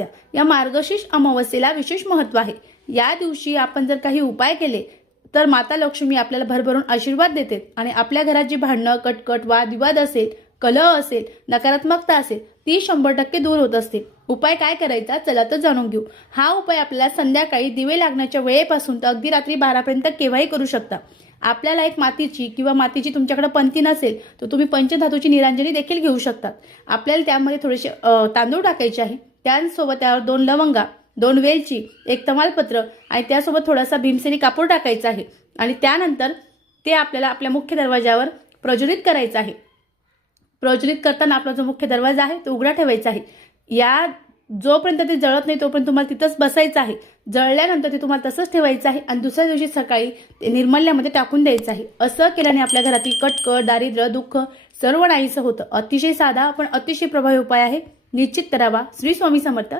अमावस्या. या मार्गशीर्ष अमावस्येला विशेष महत्त्व आहे. या दिवशी आपण जर काही उपाय केले तर माता लक्ष्मी आपल्याला भरभरून आशीर्वाद देते आणि आपल्या घरात जी भांडणं, कटकट, वादविवाद असेल, कलह असेल, नकारात्मकता असेल, ती 100% दूर होत असते. उपाय काय करायचा चला तर जाणून घेऊ. हा उपाय आपल्याला संध्याकाळी दिवे लागण्याच्या वेळेपासून तर अगदी रात्री 12 पर्यंत केव्हाही करू शकता. आपल्याला एक मातीची किंवा मातीची तुमच्याकडे पंती नसेल तर तुम्ही पंचधातूची निरांजनी देखील घेऊ शकता. आपल्याला त्यामध्ये थोडेसे तांदूळ टाकायचे आहे. त्यासोबत त्यावर 2 लवंगा, 2 वेलची, 1 तमालपत्र आणि त्यासोबत थोडासा भीमसेनी कापूर टाकायचा आहे आणि त्यानंतर ते आपल्याला आपल्या मुख्य दरवाजावर प्रज्वलित करायचं आहे. प्रज्वलित करताना आपला जो मुख्य दरवाजा आहे तो उघडा ठेवायचा आहे. या जोपर्यंत ते जळत नाही तोपर्यंत तुम्हाला तिथंच बसायचं आहे. जळल्यानंतर ते तुम्हाला तसंच ठेवायचं आहे आणि दुसऱ्या दिवशी सकाळी ते निर्मल्यामध्ये टाकून द्यायचं आहे. असं केल्याने आपल्या घरातील कटकट, दारिद्र्य, दुःख सर्व नाहीसं होतं. अतिशय साधा पण अतिशय प्रभावी उपाय आहे. निश्चित करावा. श्री स्वामी समर्थ.